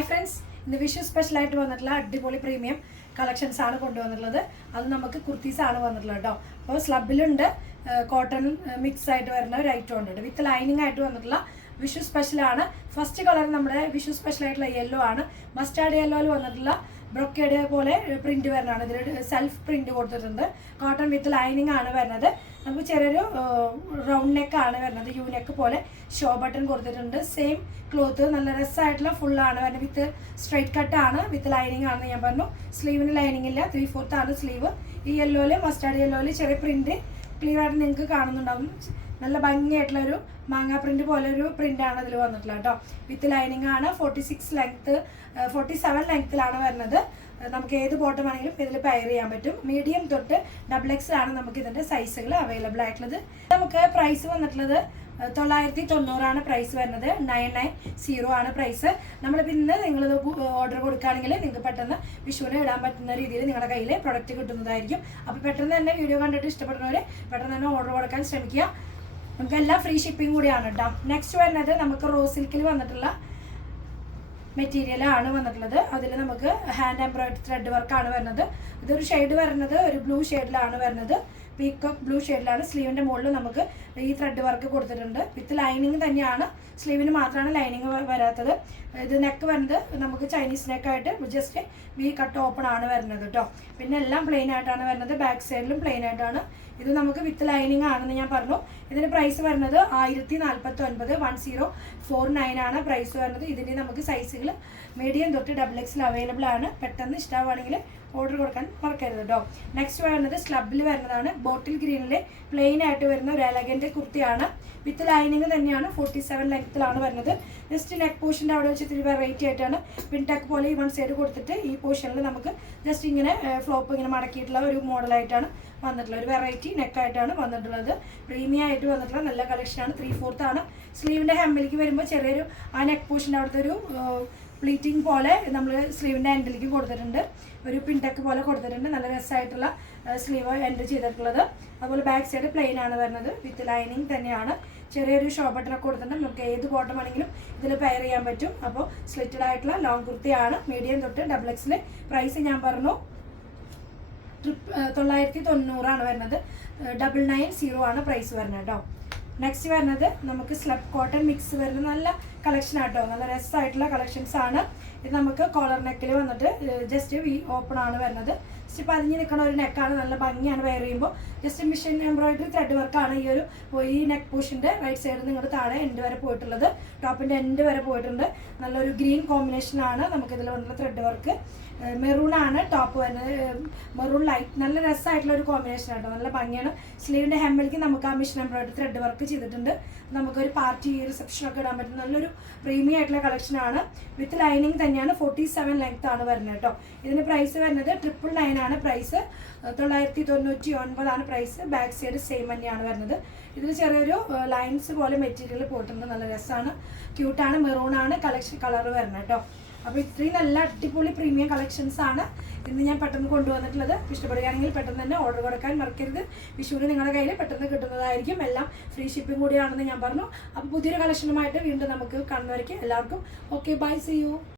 Hi friends ഇന്ന് Vishu special ആയിട്ട് വന്നിട്ടുള്ള അടിപൊളി പ്രീമിയം കളക്ഷൻസ് ആണ് കൊണ്ടുവന്നിട്ടുള്ളത്. അത് നമുക്ക് കുർത്തീസ് ആണ് വന്നിട്ടുള്ളത് കേട്ടോ അപ്പോൾ സ്ലബിലുണ്ട് കോട്ടൺ മിക്സ് ആയിട്ട് വരുന്ന ഒരു ഐറ്റം ഉണ്ട് വിത്ത് ലൈനിങ് ആയിട്ട് വന്നിട്ടുള്ള വിഷു സ്പെഷ്യൽ ആണ്. ഫസ്റ്റ് കളർ നമ്മുടെ വിഷു സ്പെഷ്യൽ ആയിട്ടുള്ള യെല്ലോ ആണ്. മസ്റ്റാർഡ് യെല്ലോയിൽ വന്നിട്ടുള്ള ബ്രൊക്കേഡ് പോലെ പ്രിന്റ് വരുന്നതാണ്. ഇതിൽ സെൽഫ് പ്രിന്റ് കൊടുത്തിട്ടുണ്ട്. കോട്ടൺ വിത്ത് ലൈനിങ് ആണ് വരുന്നത്. നമുക്ക് ചെറിയൊരു റൗണ്ട് നെക്ക് ആണ് വരുന്നത്. യു നെക്ക് പോലെ ഷോ ബട്ടൺ കൊടുത്തിട്ടുണ്ട്. സെയിം ക്ലോത്ത് നല്ല രസമായിട്ടുള്ള ആണ് വരുന്നത്. വിത്ത് സ്ട്രൈറ്റ് കട്ട് ആണ്. വിത്ത് ലൈനിങ് ആണെന്ന് ഞാൻ പറഞ്ഞു. സ്ലീവിന് ലൈനിങ് ഇല്ല. ത്രീ ഫോർത്ത് ആണ് സ്ലീവ് ഈ യെല്ലോയിൽ മസ്റ്റാർഡ് യെല്ലോയിൽ ചെറിയ പ്രിന്റ് ക്ലിയർ ആയിട്ട് നിങ്ങൾക്ക് കാണുന്നുണ്ടാവും. നല്ല ഭംഗിയായിട്ടുള്ള ഒരു മാങ്ങ പ്രിന്റ് പോലെ ഒരു പ്രിന്റ് ആണ് അതിൽ വന്നിട്ടുള്ളത് കേട്ടോ. വിത്ത് ലൈനിങ് ആണ്. Forty six length forty seven ലെങ്ത്തിലാണ് വരുന്നത്. നമുക്ക് ഏത് ബോട്ടം ആണെങ്കിലും ഇതിൽ പെയർ ചെയ്യാൻ പറ്റും. മീഡിയം തൊട്ട് ഡബിൾ എക്സ് ആണ് നമുക്ക് ഇതിന്റെ സൈസുകൾ അവൈലബിൾ ആയിട്ടുള്ളത്. നമുക്ക് പ്രൈസ് വന്നിട്ടുള്ളത് തൊള്ളായിരത്തി തൊണ്ണൂറാണ് പ്രൈസ് വരുന്നത്. നയൻ നയൻ സീറോ ആണ് പ്രൈസ് നമ്മളിപ്പോൾ ഇന്ന് നിങ്ങൾ ഓർഡർ കൊടുക്കുകയാണെങ്കിൽ നിങ്ങൾക്ക് പെട്ടെന്ന് വിഷുവിന് ഇടാൻ പറ്റുന്ന രീതിയിൽ നിങ്ങളുടെ കയ്യിൽ പ്രൊഡക്റ്റ് കിട്ടുന്നതായിരിക്കും. അപ്പോൾ പെട്ടെന്ന് തന്നെ വീഡിയോ കണ്ടിട്ട് ഇഷ്ടപ്പെടുന്നവർ പെട്ടെന്ന് തന്നെ ഓർഡർ കൊടുക്കാൻ ശ്രമിക്കുക. നമുക്ക് എല്ലാം ഫ്രീ ഷിപ്പിംഗ് കൂടിയാണ് കേട്ടോ നെക്സ്റ്റ് വരുന്നത് നമുക്ക് റോ സിൽക്കിൽ വന്നിട്ടുള്ള മെറ്റീരിയൽ ആണ് വന്നിട്ടുള്ളത്. അതിൽ നമുക്ക് ഹാൻഡ് എംബ്രോയിഡറി ത്രെഡ് ആണ് വരുന്നത്. ഇതൊരു ഷെയ്ഡ് വരുന്നത് ഒരു ബ്ലൂ ഷെയ്ഡിലാണ് വരുന്നത്. പീക്കോക്ക് ബ്ലൂ ഷെയ്ഡിലാണ് സ്ലീവിന്റെ മുകളിൽ നമുക്ക് ഈ ത്രെഡ് വർക്ക് കൊടുത്തിട്ടുണ്ട്. വിത്ത് ലൈനിങ് തന്നെയാണ്. സ്ലീവിന് മാത്രമാണ് ലൈനിങ് വരാത്തത്. ഇത് നെക്ക് വരുന്നത് നമുക്ക് ചൈനീസ് നെക്കായിട്ട് ജസ്റ്റ് വി കട്ട് ഓപ്പൺ ആണ് വരുന്നത് കേട്ടോ പിന്നെ എല്ലാം പ്ലെയിൻ ആയിട്ടാണ് വരുന്നത്. ബാക്ക് സൈഡിലും പ്ലെയിൻ ആയിട്ടാണ്. ഇത് നമുക്ക് വിത്ത് ലൈനിങ് ആണെന്ന് ഞാൻ പറഞ്ഞു. ഇതിന് പ്രൈസ് വരുന്നത് ആയിരത്തി നാൽപ്പത്തി ഒൻപത് വൺ സീറോ ഫോർ നയൻ ആണ് പ്രൈസ് വരുന്നത്. ഇതിന്റെ നമുക്ക് സൈസുകൾ മീഡിയം തൊട്ട് ഡബിൾ എക്സിൽ അവൈലബിൾ ആണ്. പെട്ടെന്ന് ഇഷ്ടമാണെങ്കിൽ ഓർഡർ കൊടുക്കാൻ മറക്കരുത് കേട്ടോ നെക്സ്റ്റ് വരുന്നത് സ്ലബിൽ വരുന്നതാണ്. ബോട്ടിൽ ഗ്രീനിൽ പ്ലെയിൻ ആയിട്ട് വരുന്ന ഒരു എലഗന്റ് കുർത്തിയാണ്. വിത്ത് ലൈനിങ് തന്നെയാണ് ഫോർട്ടി സെവൻ ലെങ്ത്തിലാണ് വരുന്നത് ജസ്റ്റ് നെക്ക് പോർഷന്റെ അവിടെ വെച്ചിട്ട് ഇത്തിരി വെറൈറ്റി ആയിട്ടാണ് പിൻടെക്ക് പോലെ ഈ വൺ സൈഡ് കൊടുത്തിട്ട് ഈ പോർഷനിൽ നമുക്ക് ജസ്റ്റ് ഇങ്ങനെ ഫ്ലോപ്പ് ഇങ്ങനെ മടക്കിയിട്ടുള്ള ഒരു മോഡലായിട്ടാണ് വന്നിട്ടുള്ളത്. ഒരു വെറൈറ്റി നെക്കായിട്ടാണ് വന്നിട്ടുള്ളത്. പ്രീമിയം ആയിട്ട് വന്നിട്ടുള്ള നല്ല കളക്ഷനാണ് ത്രീ ഫോർത്ത് ആണ്. സ്ലീവിന്റെ ഹെമ്മിലേക്ക് വരുമ്പോൾ ചെറിയൊരു ആ നെക്ക് പോർഷന്റെ അവിടുത്തെ ഒരു പ്ലീറ്റിംഗ് പോലെ നമ്മൾ സ്ലീവിന്റെ എൻഡിലേക്ക് കൊടുത്തിട്ടുണ്ട്. ഒരു പിൻടെക്ക് പോലെ കൊടുത്തിട്ടുണ്ട്. നല്ല രസമായിട്ടുള്ള സ്ലീവ് എൻഡ് ചെയ്തിട്ടുള്ളത്. അതുപോലെ ബാക്ക് സൈഡ് പ്ലെയിൻ ആണ് വരുന്നത്. വിത്ത് ലൈനിങ് തന്നെയാണ്. ചെറിയൊരു ഷോ ബട്ടണൊക്കെ കൊടുത്തിട്ടുണ്ട്. നമുക്ക് ഏത് ബോട്ടം ആണെങ്കിലും ഇതിൽ പെയർ ചെയ്യാൻ പറ്റും. അപ്പോൾ സ്ലിറ്റഡ് ആയിട്ടുള്ള ലോങ് കുർത്തിയാണ് മീഡിയം തൊട്ട് ഡബിൾ എക്സിൽ പ്രൈസ് ഞാൻ പറഞ്ഞു ട്രിപ്പ് തൊള്ളായിരത്തി തൊണ്ണൂറാണ് വരുന്നത്. ഡബിൾ നയൻ സീറോ ആണ് പ്രൈസ് വരുന്നത് കേട്ടോ. നെക്സ്റ്റ് വരുന്നത് നമുക്ക് സ്ലബ് കോട്ടൺ മിക്സ് വരുന്ന നല്ല കളക്ഷൻ ആട്ടോ. നല്ല രസമായിട്ടുള്ള കളക്ഷൻസ് ആണ്. ഇത് നമുക്ക് കോളർ നെക്കിൽ വന്നിട്ട് ജസ്റ്റ് വി ഓപ്പൺ ആണ് വരുന്നത്. ജസ്റ്റ് പതിഞ്ഞ് നിൽക്കുന്ന ഒരു നെക്കാണ് നല്ല ഭംഗിയാണ് വെയർ ചെയ്യുമ്പോൾ. ജസ്റ്റ് മിഷൻ എംബ്രോയിഡറി ത്രെഡ് വർക്കാണ് ഈ ഒരു ഈ നെക്ക് പോഷിന്റെ റൈറ്റ് സൈഡിൽ നിങ്ങളുടെ താഴെ എൻഡ് വരെ പോയിട്ടുള്ളത്. ടോപ്പിന്റെ എൻഡ് വരെ പോയിട്ടുണ്ട്. നല്ലൊരു ഗ്രീൻ കോമ്പിനേഷനാണ് നമുക്കിതിൽ വന്നുള്ള ത്രെഡ് വർക്ക് മെറൂൺ ആണ് ടോപ്പ് വരുന്നത്. മെറൂൺ ലൈറ്റ് നല്ല രസമായിട്ടുള്ള ഒരു കോമ്പിനേഷൻ ആട്ടോ നല്ല ഭംഗിയാണ്. സ്ലീവിന്റെ ഹെമ്മിലേക്ക് നമുക്ക് ആ മിഷൻ എംബ്രോയിഡറി ത്രെഡ് വർക്ക് ചെയ്തിട്ടുണ്ട്. നമുക്കൊരു പാർട്ടി റിസപ്ഷൻ ഒക്കെ ഇടാൻ പറ്റുന്ന നല്ലൊരു പ്രീമിയം ആയിട്ടുള്ള കളക്ഷനാണ് വിത്ത് ലൈനിങ് തന്നെയാണ് ഫോർട്ടി സെവൻ ലെങ്ത് ആണ് വരുന്നത് കേട്ടോ ഇതിന്റെ പ്രൈസ് വരുന്നത് ട്രിപ്പിൾ നയൻ ആണ് പ്രൈസ് തൊള്ളായിരത്തി തൊണ്ണൂറ്റി ഒൻപതാണ് പ്രൈസ് ബാക്ക് സൈഡ് സെയിം തന്നെയാണ് വരുന്നത്. ഇതിൽ ചെറിയൊരു ലൈൻസ് പോലെ മെറ്റീരിയൽ പോയിട്ടുണ്ട് നല്ല രസമാണ് ക്യൂട്ടാണ് മെറൂൺ ആണ് കളക്ഷൻ കളർ വരുന്നത് കേട്ടോ. അപ്പോൾ ഇത്രയും നല്ല അടിപൊളി പ്രീമിയം കളക്ഷൻസ് ആണ് ഇന്ന് ഞാൻ പെട്ടെന്ന് കൊണ്ടുവന്നിട്ടുള്ളത്. ഇഷ്ടപ്പെടുകയാണെങ്കിൽ പെട്ടെന്ന് തന്നെ ഓർഡർ കൊടുക്കാൻ മറക്കരുത്. വിഷുവിന് നിങ്ങളുടെ കയ്യിൽ പെട്ടെന്ന് കിട്ടുന്നതായിരിക്കും. എല്ലാം ഫ്രീ ഷിപ്പിംഗ് കൂടിയാണെന്ന് ഞാൻ പറഞ്ഞു. അപ്പോൾ പുതിയൊരു കളക്ഷനുമായിട്ട് വീണ്ടും നമുക്ക് കാണുന്നവരേക്ക് എല്ലാവർക്കും ഓക്കെ ബൈ സി യു